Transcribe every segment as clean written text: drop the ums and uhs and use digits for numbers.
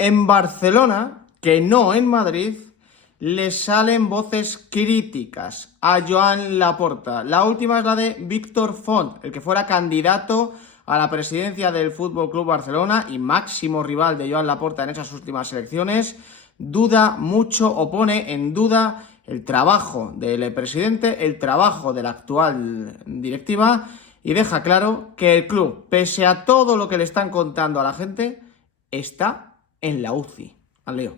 En Barcelona, que no en Madrid, le salen voces críticas a Joan Laporta. La última es la de Víctor Font, el que fuera candidato a la presidencia del Fútbol Club Barcelona y máximo rival de Joan Laporta en esas últimas elecciones. Duda mucho o pone en duda el trabajo del presidente, el trabajo de la actual directiva, y deja claro que el club, pese a todo lo que le están contando a la gente, está en la UCI. Al lío.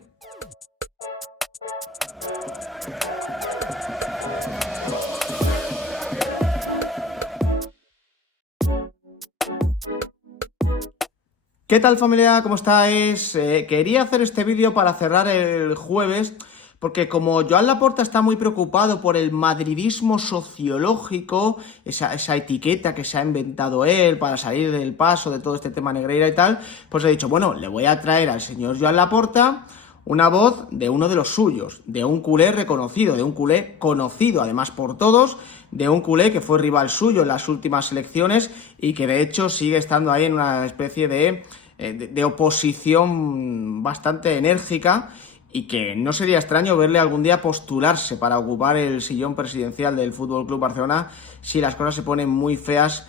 ¿Qué tal, familia? ¿Cómo estáis? Quería hacer este vídeo para cerrar el jueves, porque como Joan Laporta está muy preocupado por el madridismo sociológico, esa etiqueta que se ha inventado él para salir del paso de todo este tema Negreira y tal, pues he dicho, bueno, le voy a traer al señor Joan Laporta una voz de uno de los suyos, de un culé reconocido, de un culé conocido además por todos, de un culé que fue rival suyo en las últimas elecciones y que de hecho sigue estando ahí en una especie de oposición bastante enérgica, y que no sería extraño verle algún día postularse para ocupar el sillón presidencial del Fútbol Club Barcelona si las cosas se ponen muy feas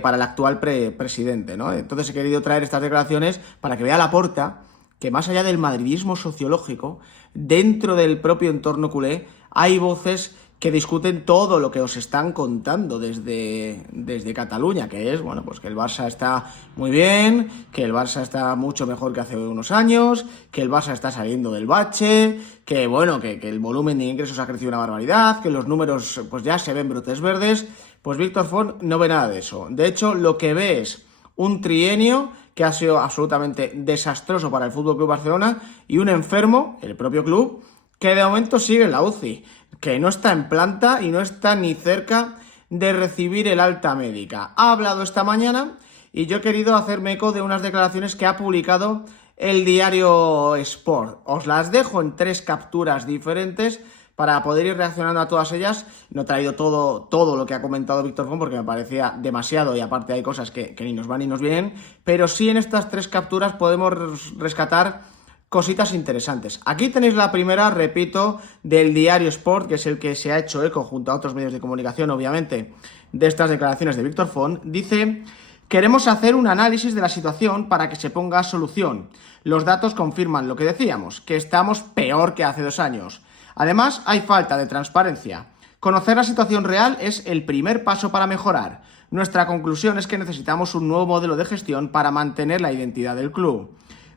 para el actual presidente, ¿no? Entonces he querido traer estas declaraciones para que vea Laporta que más allá del madridismo sociológico, dentro del propio entorno culé hay voces que discuten todo lo que os están contando desde Cataluña, que es, bueno, pues que el Barça está muy bien, que el Barça está mucho mejor que hace unos años, que el Barça está saliendo del bache, que, bueno, que el volumen de ingresos ha crecido una barbaridad, que los números pues ya se ven brotes verdes. Pues Víctor Font no ve nada de eso. De hecho, lo que ve es un trienio que ha sido absolutamente desastroso para el FC Barcelona y un enfermo, el propio club, que de momento sigue en la UCI, que no está en planta y no está ni cerca de recibir el alta médica. Ha hablado esta mañana y yo he querido hacerme eco de unas declaraciones que ha publicado el diario Sport. Os las dejo en 3 capturas diferentes para poder ir reaccionando a todas ellas. No he traído todo lo que ha comentado Víctor Font porque me parecía demasiado y aparte hay cosas que ni nos van ni nos vienen, pero sí en estas 3 capturas podemos rescatar cositas interesantes. Aquí tenéis la primera, repito, del diario Sport, que es el que se ha hecho eco junto a otros medios de comunicación, obviamente, de estas declaraciones de Víctor Font. Dice: queremos hacer un análisis de la situación para que se ponga solución. Los datos confirman lo que decíamos, que estamos peor que hace 2 años. Además, hay falta de transparencia. Conocer la situación real es el primer paso para mejorar. Nuestra conclusión es que necesitamos un nuevo modelo de gestión para mantener la identidad del club.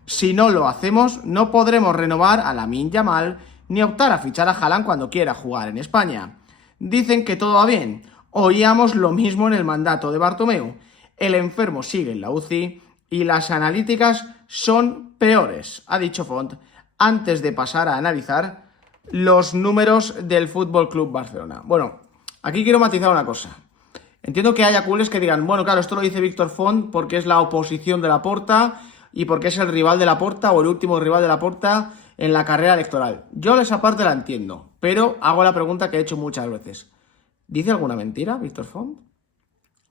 Si no lo hacemos, no podremos renovar a Lamine Yamal ni optar a fichar a Haaland cuando quiera jugar en España. Dicen que todo va bien. Oíamos lo mismo en el mandato de Bartomeu. El enfermo sigue en la UCI y las analíticas son peores, ha dicho Font, antes de pasar a analizar los números del FC Barcelona. Bueno, aquí quiero matizar una cosa. Entiendo que haya culés que digan, bueno, claro, esto lo dice Víctor Font porque es la oposición de Laporta y porque es el rival de Laporta o el último rival de Laporta en la carrera electoral. Yo esa parte la entiendo, pero hago la pregunta que he hecho muchas veces. ¿Dice alguna mentira Víctor Font?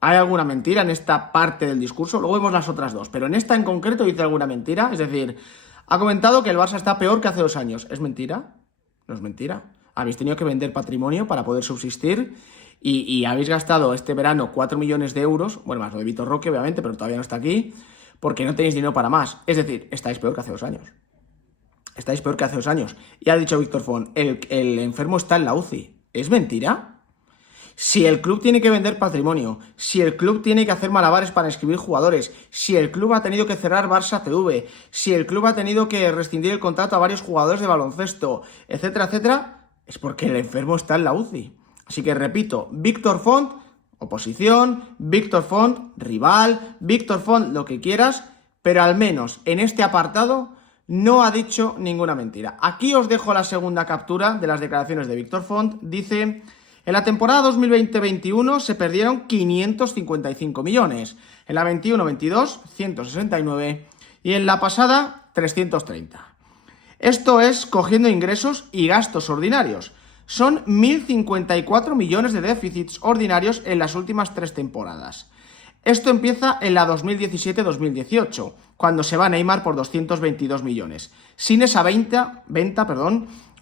¿Hay alguna mentira en esta parte del discurso? Luego vemos las otras 2, pero en esta en concreto dice alguna mentira. Es decir, ha comentado que el Barça está peor que hace 2 años. ¿Es mentira? No es mentira. Habéis tenido que vender patrimonio para poder subsistir y habéis gastado este verano 4 millones de euros, bueno, más lo de Vitor Roque, obviamente, pero todavía no está aquí, porque no tenéis dinero para más. Es decir, estáis peor que hace 2 años. Estáis peor que hace 2 años. Y ha dicho Víctor Font, el enfermo está en la UCI. ¿Es mentira? Si el club tiene que vender patrimonio, si el club tiene que hacer malabares para inscribir jugadores, si el club ha tenido que cerrar Barça TV, si el club ha tenido que rescindir el contrato a varios jugadores de baloncesto, etcétera, etcétera, es porque el enfermo está en la UCI. Así que repito, Víctor Font, oposición, Víctor Font, rival, Víctor Font, lo que quieras, pero al menos en este apartado no ha dicho ninguna mentira. Aquí os dejo la segunda captura de las declaraciones de Víctor Font. Dice: en la temporada 2020-21 se perdieron 555 millones, en la 21-22 169 y en la pasada 330. Esto es cogiendo ingresos y gastos ordinarios. Son 1.054 millones de déficits ordinarios en las últimas 3 temporadas. Esto empieza en la 2017-2018, cuando se va Neymar por 222 millones. Sin esa venta,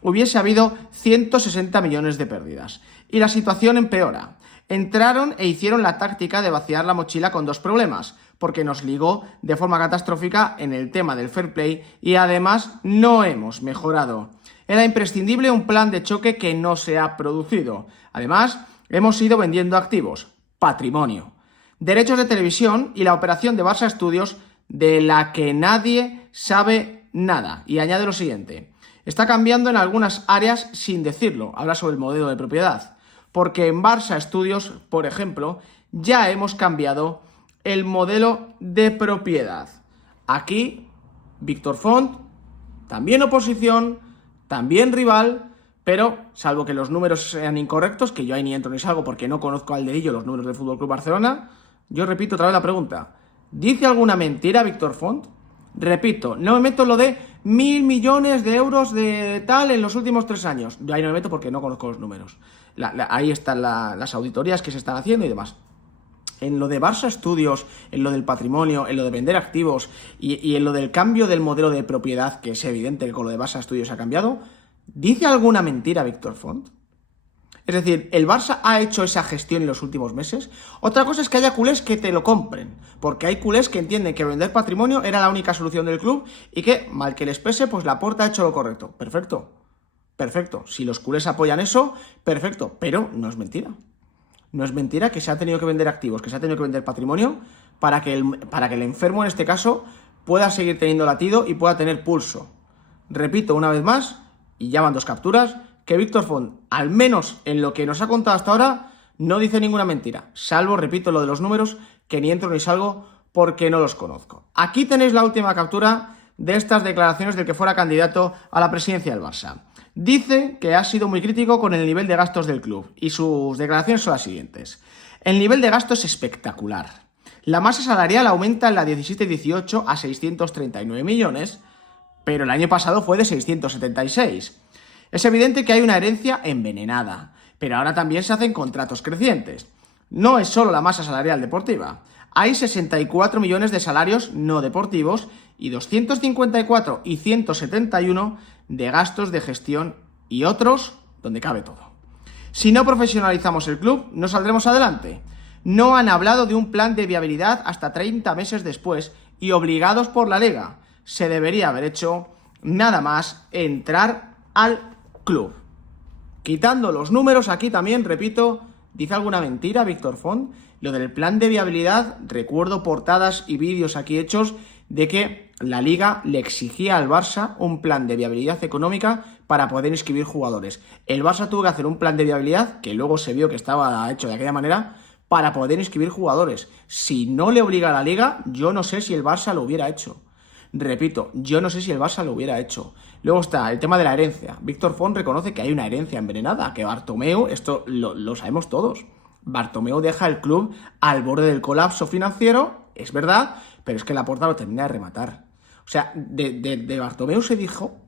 hubiese habido 160 millones de pérdidas. Y la situación empeora. Entraron e hicieron la táctica de vaciar la mochila con dos problemas, porque nos ligó de forma catastrófica en el tema del fair play y además no hemos mejorado. Era imprescindible un plan de choque que no se ha producido. Además, hemos ido vendiendo activos, patrimonio, derechos de televisión y la operación de Barça Studios de la que nadie sabe nada. Y añade lo siguiente: está cambiando en algunas áreas sin decirlo. Habla sobre el modelo de propiedad. Porque en Barça Studios, por ejemplo, ya hemos cambiado el modelo de propiedad. Aquí, Víctor Font, también oposición, también rival, pero salvo que los números sean incorrectos, que yo ahí ni entro ni salgo porque no conozco al dedillo los números del FC Barcelona, yo repito otra vez la pregunta. ¿Dice alguna mentira Víctor Font? Repito, no me meto en lo de 1.000 millones de euros de tal en los últimos 3 años. Yo ahí no me meto porque no conozco los números. Ahí están las auditorías que se están haciendo y demás. En lo de Barça Studios, en lo del patrimonio, en lo de vender activos y en lo del cambio del modelo de propiedad, que es evidente que con lo de Barça Studios ha cambiado, ¿dice alguna mentira Víctor Font? Es decir, ¿el Barça ha hecho esa gestión en los últimos meses? Otra cosa es que haya culés que te lo compren, porque hay culés que entienden que vender patrimonio era la única solución del club y que, mal que les pese, pues Laporta ha hecho lo correcto. Perfecto, perfecto. Si los culés apoyan eso, perfecto, pero no es mentira. No es mentira que se ha tenido que vender activos, que se ha tenido que vender patrimonio para que el enfermo, en este caso, pueda seguir teniendo latido y pueda tener pulso. Repito una vez más, y ya van 2 capturas, que Víctor Font, al menos en lo que nos ha contado hasta ahora, no dice ninguna mentira. Salvo, repito, lo de los números, que ni entro ni salgo porque no los conozco. Aquí tenéis la última captura de estas declaraciones del que fuera candidato a la presidencia del Barça. Dice que ha sido muy crítico con el nivel de gastos del club y sus declaraciones son las siguientes. El nivel de gasto es espectacular. La masa salarial aumenta en la 17-18 a 639 millones, pero el año pasado fue de 676. Es evidente que hay una herencia envenenada, pero ahora también se hacen contratos crecientes. No es solo la masa salarial deportiva. Hay 64 millones de salarios no deportivos y 254 y 171 de gastos de gestión y otros donde cabe todo. Si no profesionalizamos el club, no saldremos adelante. No han hablado de un plan de viabilidad hasta 30 meses después y obligados por la Liga. Se debería haber hecho nada más entrar al club. Quitando los números, aquí también, repito, ¿dice alguna mentira Víctor Font? Lo del plan de viabilidad, recuerdo portadas y vídeos aquí hechos de que la Liga le exigía al Barça un plan de viabilidad económica para poder inscribir jugadores. El Barça tuvo que hacer un plan de viabilidad, que luego se vio que estaba hecho de aquella manera, para poder inscribir jugadores. Si no le obliga a la Liga, yo no sé si el Barça lo hubiera hecho. Repito, yo no sé si el Barça lo hubiera hecho. Luego está el tema de la herencia. Víctor Font reconoce que hay una herencia envenenada, que Bartomeu, esto lo sabemos todos. Bartomeu deja el club al borde del colapso financiero, es verdad, pero es que Laporta lo termina de rematar. O sea, de Bartomeu se dijo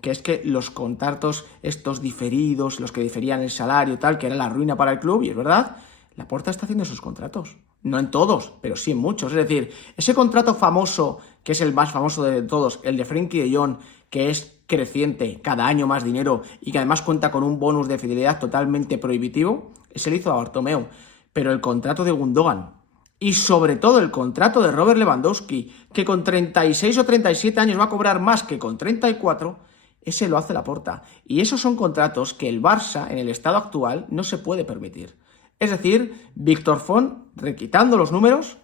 que es que los contratos estos diferidos, los que diferían el salario tal, que era la ruina para el club, y es verdad, Laporta está haciendo esos contratos. No en todos, pero sí en muchos. Es decir, ese contrato famoso, que es el más famoso de todos, el de Frenkie de Jong, que es creciente, cada año más dinero, y que además cuenta con un bonus de fidelidad totalmente prohibitivo, ese lo hizo a Bartomeu. Pero el contrato de Gundogan, y sobre todo el contrato de Robert Lewandowski, que con 36 o 37 años va a cobrar más que con 34, ese lo hace Laporta. Y esos son contratos que el Barça, en el estado actual, no se puede permitir. Es decir, Víctor Font, requitando los números,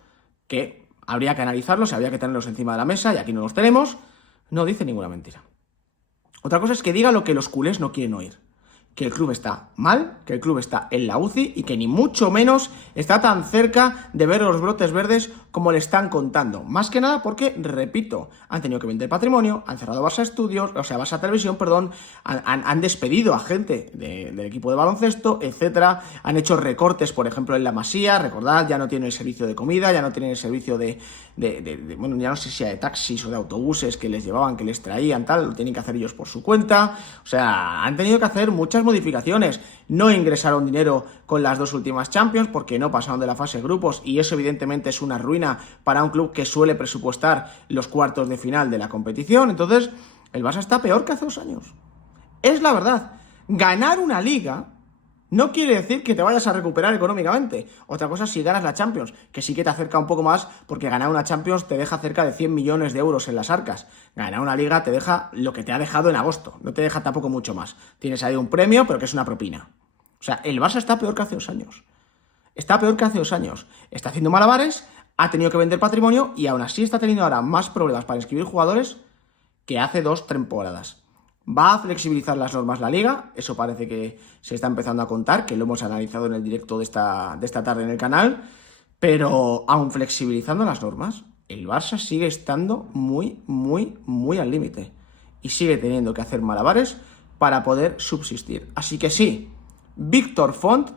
que habría que analizarlos, habría que tenerlos encima de la mesa, y aquí no los tenemos, no dice ninguna mentira. Otra cosa es que diga lo que los culés no quieren oír. Que el club está mal, que el club está en la UCI y que ni mucho menos está tan cerca de ver los brotes verdes como le están contando. Más que nada porque, repito, han tenido que vender patrimonio, han cerrado Barça Studios, o sea, Barça Televisión, perdón, han despedido a gente del equipo de baloncesto, etcétera, han hecho recortes, por ejemplo, en la Masía, recordad, ya no tienen el servicio de comida, ya no tienen el servicio bueno, ya no sé si de taxis o de autobuses que les llevaban, que les traían, tal, lo tienen que hacer ellos por su cuenta, o sea, han tenido que hacer muchas muchas modificaciones. No ingresaron dinero con las 2 últimas Champions porque no pasaron de la fase de grupos, y eso evidentemente es una ruina para un club que suele presupuestar los cuartos de final de la competición. Entonces, el Barça está peor que hace 2 años. Es la verdad. Ganar una liga no quiere decir que te vayas a recuperar económicamente. Otra cosa es si ganas la Champions, que sí que te acerca un poco más, porque ganar una Champions te deja cerca de 100 millones de euros en las arcas. Ganar una liga te deja lo que te ha dejado en agosto, no te deja tampoco mucho más. Tienes ahí un premio, pero que es una propina. O sea, el Barça está peor que hace 2 años. Está peor que hace 2 años. Está haciendo malabares, ha tenido que vender patrimonio y aún así está teniendo ahora más problemas para inscribir jugadores que hace 2 temporadas. Va a flexibilizar las normas la Liga, eso parece que se está empezando a contar, que lo hemos analizado en el directo de esta tarde en el canal, pero aún flexibilizando las normas, el Barça sigue estando muy, muy, muy al límite y sigue teniendo que hacer malabares para poder subsistir. Así que sí, Víctor Font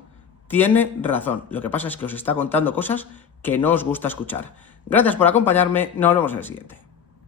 tiene razón, lo que pasa es que os está contando cosas que no os gusta escuchar. Gracias por acompañarme, nos vemos en el siguiente.